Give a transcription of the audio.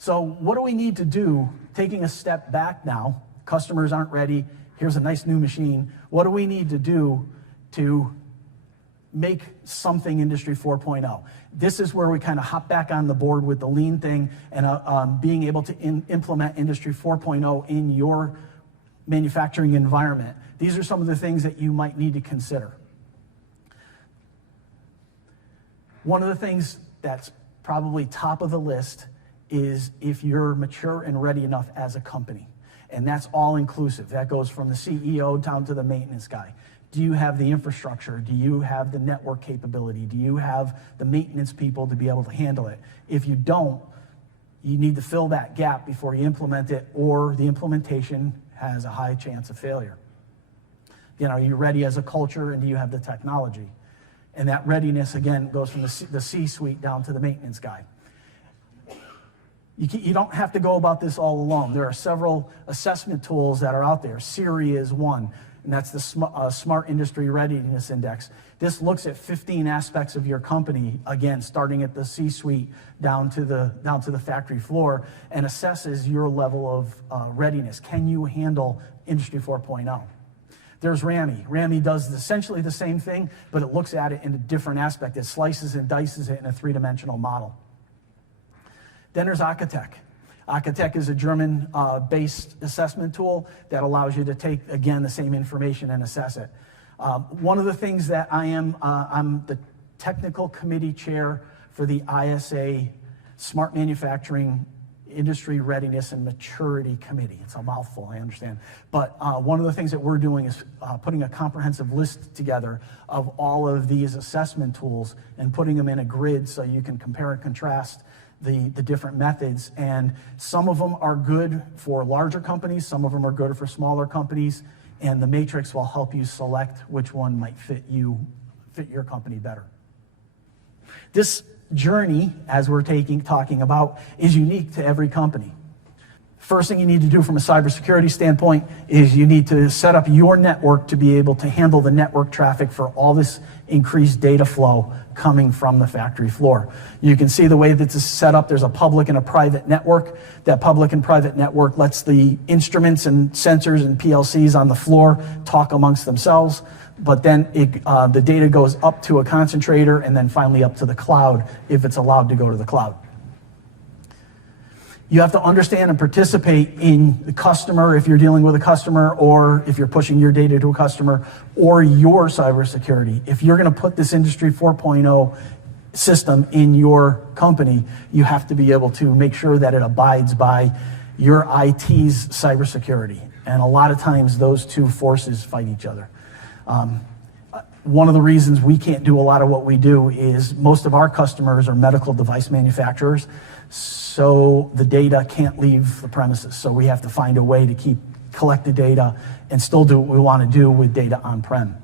So what do we need to do, taking a step back now? Customers aren't ready. Here's a nice new machine. What do we need to do to make something Industry 4.0? This is where we kind of hop back on the board with the lean thing and being able to implement Industry 4.0 in your manufacturing environment. These are some of the things that you might need to consider. One of the things that's probably top of the list is if you're mature and ready enough as a company. And that's all inclusive. That goes from the CEO down to the maintenance guy. Do you have the infrastructure? Do you have the network capability? Do you have the maintenance people to be able to handle it? If you don't, you need to fill that gap before you implement it, or the implementation has a high chance of failure. Again, are you ready as a culture, and do you have the technology? And that readiness, again, goes from the C-suite down to the maintenance guy. You don't have to go about this all alone. There are several assessment tools that are out there. Siri is one, and that's the Smart Industry Readiness Index. This looks at 15 aspects of your company, again, starting at the C-suite down to the factory floor, and assesses your level of readiness. Can you handle Industry 4.0? There's RAMI. RAMI does essentially the same thing, but it looks at it in a different aspect. It slices and dices it in a three-dimensional model. Then there's Acatec. Acatec is a German-based assessment tool that allows you to take, again, the same information and assess it. One of the things that I'm the technical committee chair for the ISA Smart Manufacturing Industry Readiness and Maturity Committee. It's a mouthful, I understand. But one of the things that we're doing is putting a comprehensive list together of all of these assessment tools and putting them in a grid so you can compare and contrast the different methods. And some of them are good for larger companies, some of them are good for smaller companies, and the matrix will help you select which one might fit your company better. This journey, as we're talking about, is unique to every company. First thing you need to do from a cybersecurity standpoint is you need to set up your network to be able to handle the network traffic for all this increased data flow coming from the factory floor. You can see the way that this is set up. There's a public and a private network. That public and private network lets the instruments and sensors and PLCs on the floor talk amongst themselves, but then the data goes up to a concentrator and then finally up to the cloud if it's allowed to go to the cloud. You have to understand and participate in the customer if you're dealing with a customer, or if you're pushing your data to a customer, or your cybersecurity. If you're going to put this Industry 4.0 system in your company, you have to be able to make sure that it abides by your IT's cybersecurity. And a lot of times those two forces fight each other. One of the reasons we can't do a lot of what we do is most of our customers are medical device manufacturers, so the data can't leave the premises. So we have to find a way to collect the data and still do what we want to do with data on-prem.